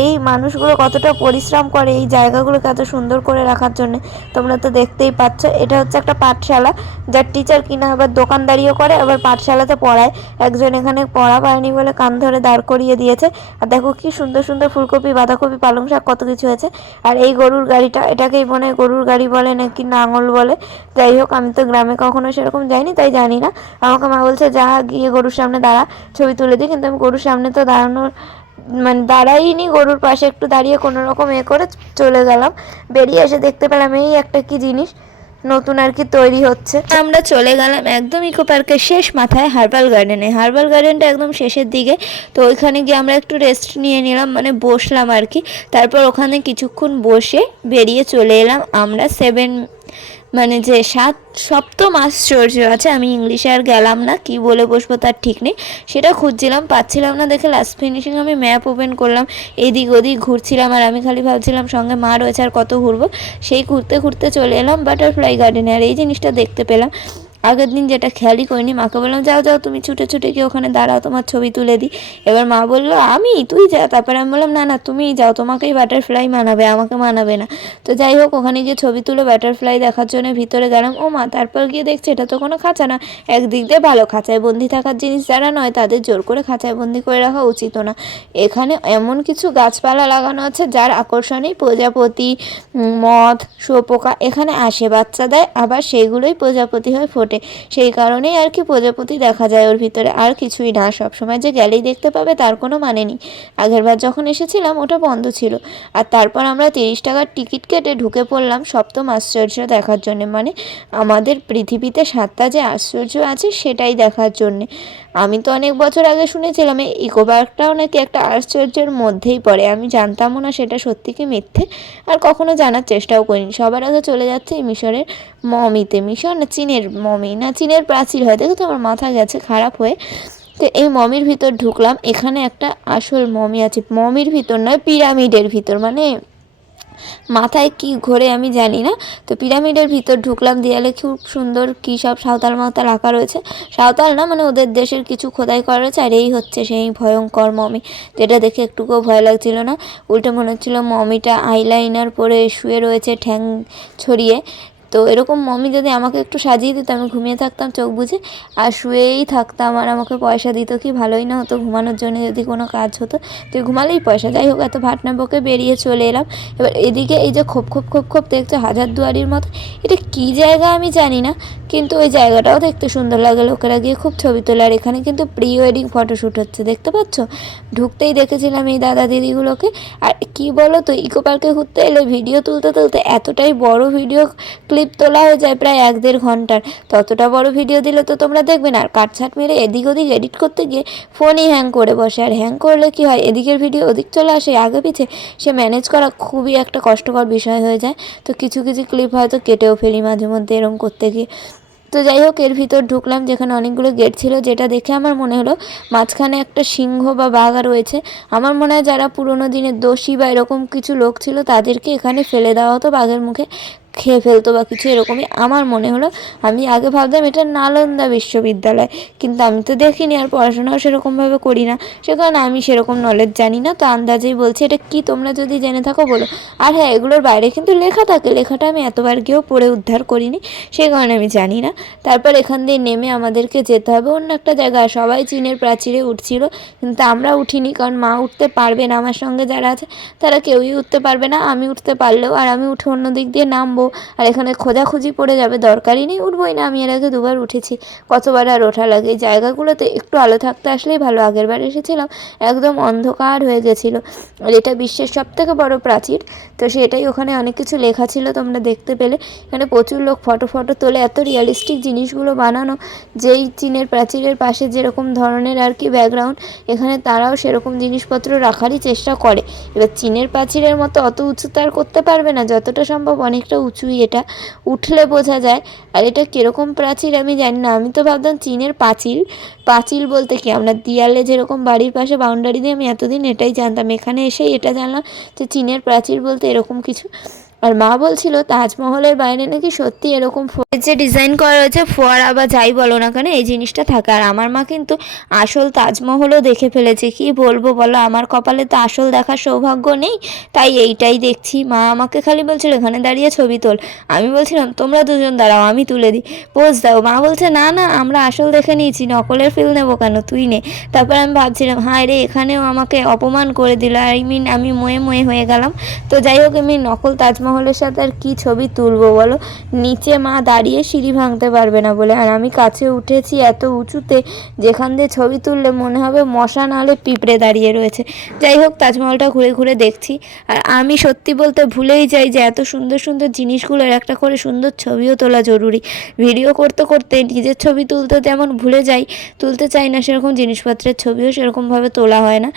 এই মানুষগুলো কতটা পরিশ্রম করে এই জায়গাগুলোকে এত সুন্দর করে রাখার জন্য, তোমরা তো দেখতেই পাচ্ছ। এটা হচ্ছে একটা পাঠশালা, যার টিচার কিনা আবার দোকানদারিও করে আবার পাঠশালাতে পড়ায়। একজন এখানে পড়া পায়নি বলে কান ধরে দাঁড় করিয়ে দিয়েছে। আর দেখো কি সুন্দর সুন্দর ফুলকপি, বাঁধাকপি, পালং শাক কত কিছু হয়েছে। আর এই গরুর গাড়িটা, এটাকেই মনে হয় গরুর গাড়ি বলে নাকি নাঙল বলে। যাই হোক আমি তো গ্রামে কখনো সেরকম যাইনি তাই জানি না। আমাকে মা বলছে যা গিয়ে গরুর সামনে দাঁড়া, ছবি তুলে দিই। কিন্তু আমি গরুর সামনে তো দাঁড়ানোর মানে দাঁড়াইনি, গরুর পাশে একটু দাঁড়িয়ে কোনো রকম করে চলে গেলাম। বেরিয়ে এসে দেখতে পেলাম এই একটা কি জিনিস নতুন আর কি তৈরি হচ্ছে। আমরা চলে গেলাম একদম ইকো পার্কের শেষ মাথায় হার্বাল গার্ডেনে। হার্বাল গার্ডেনটা একদম শেষের দিকে। তো ওইখানে গিয়ে আমরা একটু রেস্ট নিয়ে নিলাম, মানে বসলাম আর কি। তারপর ওখানে কিছুক্ষণ বসে বেরিয়ে চলে এলাম আমরা মানে যে সপ্তম আশ্চর্য আছে, আমি ইংলিশে আর গেলাম না, কি বলে বসবো তার ঠিক নেই, সেটা খুঁজছিলাম পাচ্ছিলাম না দেখে লাস্ট ফিনিশিং আমি ম্যাপ ওপেন করলাম, এদিক ওদিক ঘুরছিলাম। আর আমি খালি ভাবছিলাম সঙ্গে মা রয়েছে আর কত ঘুরবো। সেই ঘুরতে ঘুরতে চলে এলাম বাটারফ্লাই গার্ডেনে। আর এই জিনিসটা দেখতে পেলাম, আগের দিন যেটা খেয়ালই করিনি। মাকে বললাম যাও যাও তুমি ছুটে ছুটে গিয়ে ওখানে দাঁড়াও, তোমার ছবি তুলে দিই। এবার মা বললো তুই যা। তারপরে আমি বললাম না না তুমিই যাও, তোমাকেই বাটারফ্লাই মানাবে, আমাকে মানাবে না। তো যাই হোক ওখানে গিয়ে ছবি তুলে বাটারফ্লাই দেখার জন্য ভিতরে গেলাম। ও মা, তারপর গিয়ে দেখছি এটা তো কোনো খাঁচা না, একদিক দিয়ে ভালো, খাঁচায় বন্দি থাকার জিনিস যারা নয় তাদের জোর করে খাঁচায় বন্দি করে রাখা উচিত না। এখানে এমন কিছু গাছপালা লাগানো আছে যার আকর্ষণেই প্রজাপতি, মথ, শুঁয়োপোকা এখানে আসে, বাচ্চা দেয়, আবার সেইগুলোই প্রজাপতি হয়ে ফোটে। ফোটে, সেই কারণেই আর কি প্রজাপতি দেখা যায় ওর ভিতরে, আর কিছুই না। সবসময় যে গেলেই দেখতে পাবে তার কোনো মানে নেই। আগেরবার যখন এসেছিলাম ওটা বন্ধ ছিল। আর তারপর আমরা 30 টাকার টিকিট কেটে ঢুকে পড়লাম সপ্তম আশ্চর্য দেখার জন্য, মানে আমাদের পৃথিবীতে 7টা যে আশ্চর্য আছে সেটাই দেখার জন্যে। আমি তো অনেক বছর আগে শুনেছিলাম এই ইকো পার্কটাও নাকি একটা আশ্চর্যের মধ্যেই পড়ে, আমি জানতামও না সেটা সত্যি কি মিথ্যে, আর কখনো জানার চেষ্টাও করিনি। সবার আগে চলে যাচ্ছে এই মিশরের মমিতে, মিশর না চীনের মমি, না চীনের প্রাচীর হয়, দেখো তো আমার মাথা গেছে খারাপ হয়ে। তো এই মমির ভিতর ঢুকলাম, এখানে একটা আসল মমি আছে, মমির ভিতর নয় পিরামিডের ভিতর, মানে মাথায় কি ঘোরে আমি জানি না। তো পিরামিডের ভিতর ঢুকলাম, দেয়ালে খুব সুন্দর কী সব সাঁওতাল মাওতাল আঁকা রয়েছে, সাঁওতাল না মানে ওদের দেশের কিছু খোদাই করা রয়েছে। আর এই হচ্ছে সেই ভয়ঙ্কর মমি, যেটা দেখে একটুকুও ভয় লাগছিল না, উল্টে মনে হচ্ছিলো মমিটা আইলাইনার পরে শুয়ে রয়েছে ঠ্যাং ছড়িয়ে। তো এরকম মমি যদি আমাকে একটু সাজিয়ে দিত, আমি ঘুমিয়ে থাকতাম চোখ বুজে আর শুয়েই থাকতাম, আর আমাকে পয়সা দিত, কি ভালোই না হতো ঘুমানোর জন্য যদি কোনো কাজ হতো, তো ঘুমালেই পয়সা। যাই হোক, এত ভাটনা বকে বেরিয়ে চলে এলাম। এবার এদিকে এই যে খোপ খোপ খোপ খোপ দেখছো হাজারদুয়ারির মতো, এটা কী জায়গা আমি জানি না, কিন্তু ওই জায়গাটাও দেখতে সুন্দর লাগে, লোকেরা গিয়ে খুব ছবি তোলে। আর এখানে কিন্তু প্রি ওয়েডিং ফটোশ্যুট হচ্ছে, দেখতে পাচ্ছ। ঢুকতেই দেখেছিলাম এই দাদা দিদিগুলোকে। আর কি বলো তো, ইকো পার্কে ঘুরতে এলে ভিডিও তুলতে তুলতে এতটাই বড় ভিডিও ক্লিপ তোলা হয়ে যায়, প্রায় 1-1.5 ঘন্টার। ততটা বড় ভিডিও দিলে তো তোমরা দেখবে না, আর কাটছাট মেরে এদিক ওদিক এডিট করতে গিয়ে ফোনই হ্যাং করে বসে। আর হ্যাং করলে কি হয়, এদিকের ভিডিও ওদিক চলে আসে আগে পিছে, সে ম্যানেজ করা খুবই একটা কষ্টকর বিষয় হয়ে যায়। তো কিছু কিছু ক্লিপ হয়তো কেটেও ফেলি মাঝে মধ্যে এরকম করতে গিয়ে। তো যাই হোক, এর ভিতর ঢুকলাম যেখানে অনেকগুলো গেট ছিল, যেটা দেখে আমার মনে হলো মাঝখানে একটা সিংহ বা বাঘা রয়েছে। আমার মনে হয় যারা পুরোনো দিনের দোষী বা এরকম কিছু লোক ছিল তাদেরকে এখানে ফেলে দেওয়া হতো বাঘের মুখে, খেয়ে ফেলতো বা কিছু এরকমই আমার মনে হলো। আমি আগে ভাবতাম এটা নালন্দা বিশ্ববিদ্যালয়, কিন্তু আমি তো দেখিনি আর পড়াশোনাও সেরকমভাবে করি না, সে কারণে আমি সেরকম নলেজ জানি না। তো আন্দাজেই বলছি, এটা কি তোমরা যদি জেনে থাকো বলো। আর হ্যাঁ, এগুলোর বাইরে কিন্তু লেখা থাকে, লেখাটা আমি এতবার গিয়েও পড়ে উদ্ধার করিনি, সেই কারণে আমি জানি না। তারপর এখান দিয়ে নেমে আমাদেরকে যেতে হবে অন্য একটা জায়গায়। সবাই চীনের প্রাচীরে উঠছিল, কিন্তু আমরা উঠিনি, কারণ মা উঠতে পারবে না, আমার সঙ্গে যারা আছে তারা কেউই উঠতে পারবে না। আমি উঠতে পারলেও আর আমি উঠে অন্য দিক দিয়ে নামবো, আর এখানে খোঁজাখুঁজি পড়ে যাবে, দরকারই নেই, উঠবোই না। আমি এর আগে 2বার উঠেছি, কতবার আর ওঠা লাগে। এই জায়গাগুলোতে একটু আলো থাকতে আসলেই ভালো। আগের বার এসেছিলাম একদম অন্ধকার হয়ে গেছিলো। আর এটা বিশ্বের সবথেকে বড় প্রাচীর, তো সেটাই, ওখানে অনেক কিছু লেখা ছিল তোমরা দেখতে পেলে। এখানে প্রচুর লোক ফটো তোলে, এত রিয়েলিস্টিক জিনিসগুলো বানানো, যেই চীনের প্রাচীরের পাশে যেরকম ধরনের আর কি ব্যাকগ্রাউন্ড, এখানে তারাও সেরকম জিনিসপত্র রাখারই চেষ্টা করে। এবার চীনের প্রাচীরের মতো অত উঁচু তো আর করতে পারবে না, যতটা সম্ভব অনেকটা উঁচুই, এটা উঠলে বোঝা যায়। আর এটা কীরকম প্রাচীর আমি জানি না, আমি তো ভাবতাম চীনের পাঁচিল। পাঁচিল বলতে কি, আমরা দেয়ালে যেরকম বাড়ির পাশে বাউন্ডারি দিয়ে, আমি এতদিন এটাই জানতাম, এখানে এসেই এটা জানলাম যে চীনের প্রাচীর বলতে এরকম কিছু। আর মা বলছিল তাজমহলের বাইরে নাকি সত্যি এরকম যে ডিজাইন করা রয়েছে, ফোয়ারা বা যাই বলো না কেন, এই জিনিসটা থাকে। আর আমার মা কিন্তু আসল তাজমহলও দেখে ফেলেছে, কি বলবো বলো, আমার কপালে তো আসল দেখার সৌভাগ্য নেই, তাই এইটাই দেখছি। মা আমাকে খালি বলছিল এখানে দাঁড়িয়ে ছবি তোল, আমি বলছিলাম তোমরা দুজন দাঁড়াও আমি তুলে দিই, পোজ দাও। মা বলছে না না, আমরা আসল দেখে নিয়েছি, নকলের ফিল নেবো কেন, তুই নে। তারপর আমি ভাবছিলাম হায় রে, এখানেও আমাকে অপমান করে দিল, আমি মোয়ে হয়ে গেলাম। তো যাই হোক, আমি নকল তাজমহলের সাথে আর কি ছবি তুলবো বলো, নিচে মা দাঁড়িয়ে সিঁড়ি ভাঙতে পারবে না বলে, আর আমি কাছে উঠেছি এত উঁচুতে যেখান দিয়ে ছবি তুললে মনে হবে মশা নাহলে পিঁপড়ে দাঁড়িয়ে রয়েছে। যাই হোক, তাজমহলটা ঘুরে ঘুরে দেখছি, আর আমি সত্যি বলতে ভুলেই যাই যে এত সুন্দর সুন্দর জিনিসগুলোর একটা করে সুন্দর ছবিও তোলা জরুরি। ভিডিও করতে করতে নিজের ছবি তুলতে যেমন ভুলে যাই, তুলতে চাই না, সেরকম জিনিসপত্রের ছবিও সেরকমভাবে তোলা হয় না।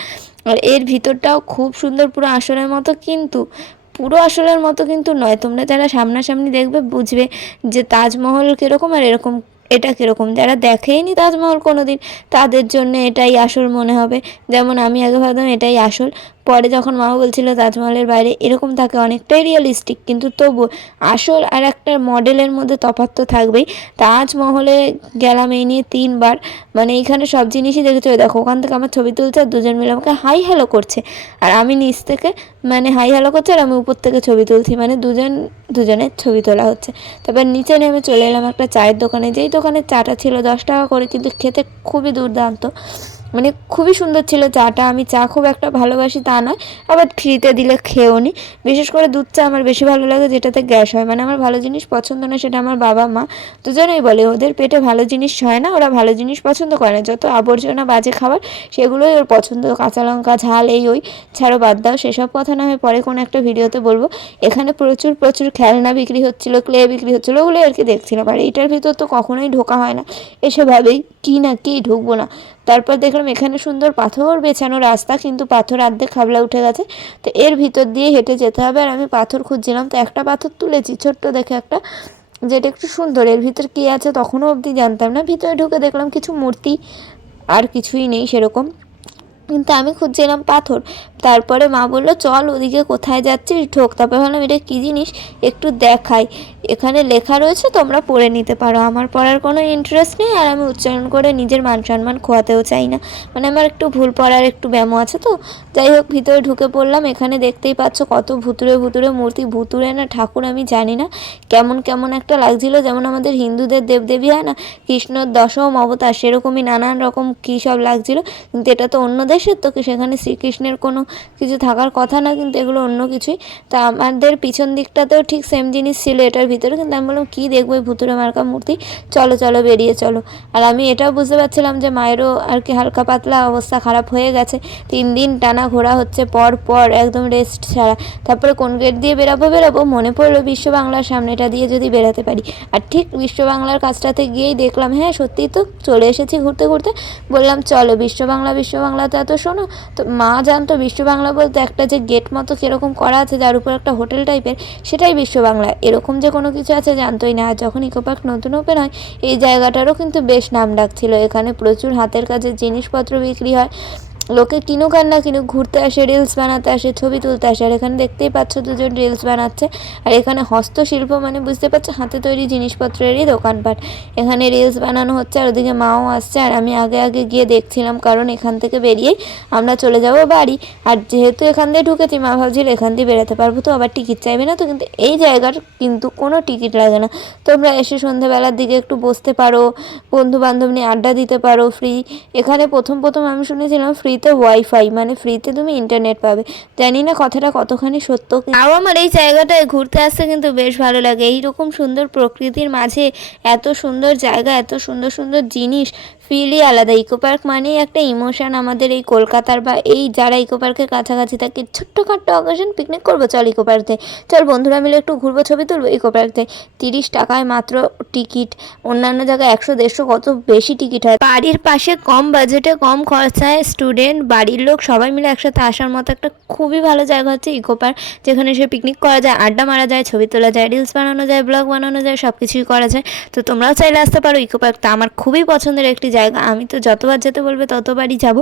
আর এর ভিতরটাও খুব সুন্দর, পুরো আসলের মতো, কিন্তু পুরো আসলের মতো কিন্তু নয়। তোমরা যারা সামনাসামনি দেখবে বুঝবে যে তাজমহল কীরকম আর এরকম এটা কীরকম। যারা দেখেইনি তাজমহল কোনো দিন, তাদের জন্য এটাই আসল মনে হবে। যেমন আমি আগে ভাবতাম এটাই আসল, পরে যখন মা বলছিল তাজমহলের বাইরে এরকম থাকে, অনেকটাই রিয়েলিস্টিক, কিন্তু তবু আসল আর একটা মডেলের মধ্যে তফাৎ তো থাকবেই। তাজমহলে গেলাম এই নিয়ে 3বার, মানে এইখানে সব জিনিসই দেখেছো। দেখো ওখান থেকে আমার ছবি তুলছে আর দুজন মিলে আমাকে হাই হ্যালো করছে, আর আমি নিচ থেকে মানে হাই হ্যালো করছে, আর আমি উপর থেকে ছবি তুলছি, মানে দুজনের ছবি তোলা হচ্ছে। তারপর নিচে নেমে চলে এলাম একটা চায়ের দোকানে, যেই দোকানের চাটা ছিল 10 টাকা করে, কিন্তু খেতে খুবই দুর্দান্ত। মানে খুবই সুন্দর ছিল চাটা। আমি চা খুব একটা ভালোবাসি তা নয়, আবার ফ্রিতে দিলে খেয়েও নি। বিশেষ করে দুধ চা আমার বেশি ভালো লাগে যেটাতে গ্যাস হয়, মানে আমার ভালো জিনিস পছন্দ না, সেটা আমার বাবা মা দুজনেই বলে ওদের পেটে ভালো জিনিস হয় না, ওরা ভালো জিনিস পছন্দ করে না, যত আবর্জনা বাজে খাবার সেগুলোই ওর পছন্দ, কাঁচা লঙ্কা ঝাল এই ওই, ছাড়ো বাদ দাও সেসব কথা না হয় পরে কোনো একটা ভিডিওতে বলবো। এখানে প্রচুর প্রচুর খেলনা বিক্রি হচ্ছিলো, ক্লে বিক্রি হচ্ছিলো, ওগুলো আর কি দেখছিলাম। আর এইটার ভিতর তো কখনোই ঢোকা হয় না, এসে ভাবেই কি না কি ঢুকবো না। তারপর দেখলাম এখানে সুন্দর পাথর বেছানো রাস্তা, কিন্তু পাথর অর্ধেক খাবলা উঠে গেছে, তো এর ভিতর দিয়ে হেঁটে যেতে হবে। আর আমি পাথর খুঁজছিলাম, তো একটা পাথর তুলেছি ছোট্ট দেখে একটা, যেটা একটু সুন্দর। এর ভিতর কী আছে তখনও অবধি জানতাম না। ভিতরে ঢুকে দেখলাম কিছু মূর্তি, আর কিছুই নেই সেরকম, কিন্তু আমি খুঁজছিলাম পাথর। তারপরে মা বললো চল ওদিকে কোথায় যাচ্ছিস ঢোক। তারপরে ভাবলাম এটা কী জিনিস একটু দেখাই, এখানে লেখা রয়েছে তোমরা পড়ে নিতে পারো। আমার পড়ার কোনো ইন্টারেস্ট নেই, আর আমি উচ্চারণ করে নিজের মান সম্মান খোয়াতেও চাই না, মানে আমার একটু ভুল পড়ার একটু ব্যামো আছে তো। যাই হোক ভিতরে ঢুকে পড়লাম। এখানে দেখতেই পাচ্ছ কত ভুতুরে ভুতুরে মূর্তি, ভুতুরে না ঠাকুর আমি জানি না, কেমন কেমন একটা লাগছিল, যেমন আমাদের হিন্দুদের দেবদেবী হয় না কৃষ্ণর দশম অবতার, সেরকমই নানান রকম কী সব লাগছিল। কিন্তু এটা তো অন্য দেশের, তো সেখানে শ্রীকৃষ্ণের কোনো কিছু থাকার কথা না, কিন্তু এগুলো অন্য কিছুই। তো আমাদের পিছন দিকটাতেও ঠিক সেম জিনিস ছিল এটার ভিতরে, কিন্তু আমি বললাম কী দেখবো এই ভুতুরে মার্কা মূর্তি, চলো চলো বেরিয়ে চলো। আর আমি এটাও বুঝতে পারছিলাম যে মায়েরও আর কি হালকা পাতলা অবস্থা খারাপ হয়ে গেছে, 3 দিন টানা ঘোরা হচ্ছে পর পর একদম রেস্ট ছাড়া। তারপরে কোন গেট দিয়ে বেরাবো মনে পড়লো বিশ্ব বাংলার সামনেটা দিয়ে যদি বেরাতে পারি। আর ঠিক বিশ্ব বাংলার কাছটাতে গিয়েই দেখলাম হ্যাঁ সত্যিই তো চলে এসেছি ঘুরতে ঘুরতে। বললাম চলো বিশ্ব বাংলাতে এত শোনো। তো মা জানতো বিশ্ব বাংলা বলতে একটা যে গেট মতো কীরকম করা আছে যার উপর একটা হোটেল টাইপের, সেটাই বিশ্ব বাংলা, এরকম যে কোনো কিছু আছে জানতোই না। আর যখন ইকো পার্ক নতুন ওপেন হয় এই জায়গাটারও কিন্তু বেশ নাম ডাক ছিল। এখানে প্রচুর হাতের কাজের জিনিসপত্র বিক্রি হয়, লোকে কিনুক আর না কিনুক ঘুরতে আসে, রিলস বানাতে আসে, ছবি তুলতে আসে। আর এখানে দেখতেই পাচ্ছ দুজন রিলস বানাচ্ছে। আর এখানে হস্তশিল্প মানে বুঝতে পারছো হাতে তৈরি জিনিসপত্রেরই দোকানপাট, এখানে রিলস বানানো হচ্ছে। আর ওদিকে মাও আসছে, আর আমি আগে আগে গিয়ে দেখছিলাম, কারণ এখান থেকে বেরিয়েই আমরা চলে যাব বাড়ি। আর যেহেতু এখান দিয়ে ঢুকেছি মা ভাবছিল এখান দিয়ে বেরোতে পারবো তো, আবার টিকিট চাইবে না তো, কিন্তু এই জায়গার কিন্তু কোনো টিকিট লাগে না। তোমরা এসে সন্ধ্যেবেলার দিকে একটু বসতে পারো, বন্ধু বান্ধব নিয়ে আড্ডা দিতে পারো, ফ্রি। এখানে প্রথম আমি শুনেছিলাম ফ্রিতে ওয়াইফাই, মানে ফ্রিতে তুমি ইন্টারনেট পাবে, জানি না কথাটা কতখানি সত্য। তাও আমার এই জায়গাটায় ঘুরতে আসতে কিন্তু বেশ ভালো লাগে। এইরকম সুন্দর প্রকৃতির মাঝে এত সুন্দর জায়গা, এত সুন্দর সুন্দর জিনিস, ফিলই আলাদা। ইকো পার্ক মানেই একটা ইমোশন আমাদের এই কলকাতার, বা এই যারা ইকো পার্কের কাছাকাছি থাকে, ছোট্টখাট্টো অকেশন পিকনিক করবো চল ইকো পার্কে, চল বন্ধুরা মিলে একটু ঘুরবো ছবি তুলবো ইকো পার্কে, 30 টাকায় মাত্র টিকিট। অন্যান্য জায়গায় 100-150 কত বেশি টিকিট হয়। বাড়ির পাশে কম বাজেটে কম খরচায় স্টুডেন্ট বাড়ির লোক সবাই মিলে একসাথে আসার মতো একটা খুবই ভালো জায়গা হচ্ছে ইকো পার্ক, যেখানে সে পিকনিক করা যায়, আড্ডা মারা যায়, ছবি তোলা যায়, রিলস বানানো যায়, ব্লগ বানানো যায়, সব কিছুই করা যায়। তো তোমরাও চাইলে আসতে পারো ইকো পার্ক। তা আমার খুবই পছন্দের একটি জায়গা, আমি তো যতবার যেতে বলবে ততবারই যাব।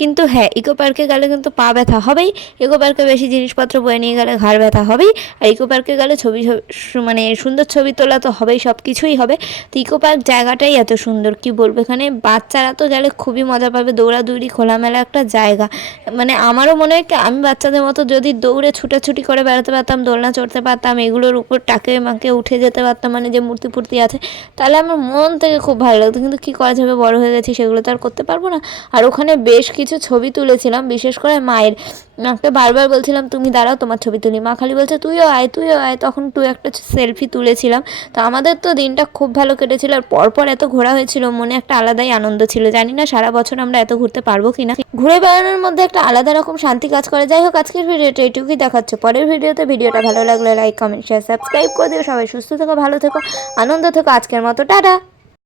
কিন্তু হ্যাঁ ইকো পার্কে গেলে কিন্তু পা ব্যথা হবেই, ইকো পার্কে বেশি জিনিসপত্র বয়ে নিয়ে গেলে ঘাড় ব্যথা হবেই, আর ইকো পার্কে গেলে মানে সুন্দর ছবি তোলা তো হবেই, সব কিছুই হবে। তো ইকো পার্ক জায়গাটাই এত সুন্দর কি বলবো, এখানে বাচ্চারা তো গেলে খুবই মজা পাবে, দৌড়াদৌড়ি খোলামেলা একটা জায়গা। মানে আমারও মনে হয় কি আমি বাচ্চাদের মতো যদি দৌড়ে ছুটাছুটি করে বেড়াতে পারতাম, দোলনা চড়তে পারতাম, এগুলোর উপর টাকে মাকে উঠে যেতে পারতাম, মানে যে মূর্তি ফুর্তি আছে, তাহলে আমার মন থেকে খুব ভালো লাগতো। কিন্তু কী করা যাবে, বড় হয়ে গেছি, সেগুলো তো আর করতে পারবো না। আর ওখানে বেশ কিছু ছবি তুলেছিলাম, বিশেষ করে মায়ের। মাকে বারবার বলছিলাম তুমি দাঁড়াও তোমার ছবি তুলি, মা খালি বলছে তুইও আয়। তখন একটা সেলফি তুলেছিলাম। তো আমাদের তো দিনটা খুব ভালো কেটেছিল, আর পরপর এত ঘোরা হয়েছিল, মনে একটা আলাদাই আনন্দ ছিল। জানি না সারা বছর আমরা এত ঘুরতে পারবো কিনা। ঘুরে বেড়ানোর মধ্যে একটা আলাদা রকম শান্তি কাজ করে। যাই হোক আজকের ভিডিওটা এইটুকুই দেখাচ্ছে, পরের ভিডিওটা ভালো লাগলে লাইক কমেন্ট শেয়ার সাবস্ক্রাইব করে দিও। সবাই সুস্থ থেকো, ভালো থেকো, আনন্দ থেকো। আজকের মতো টাটা।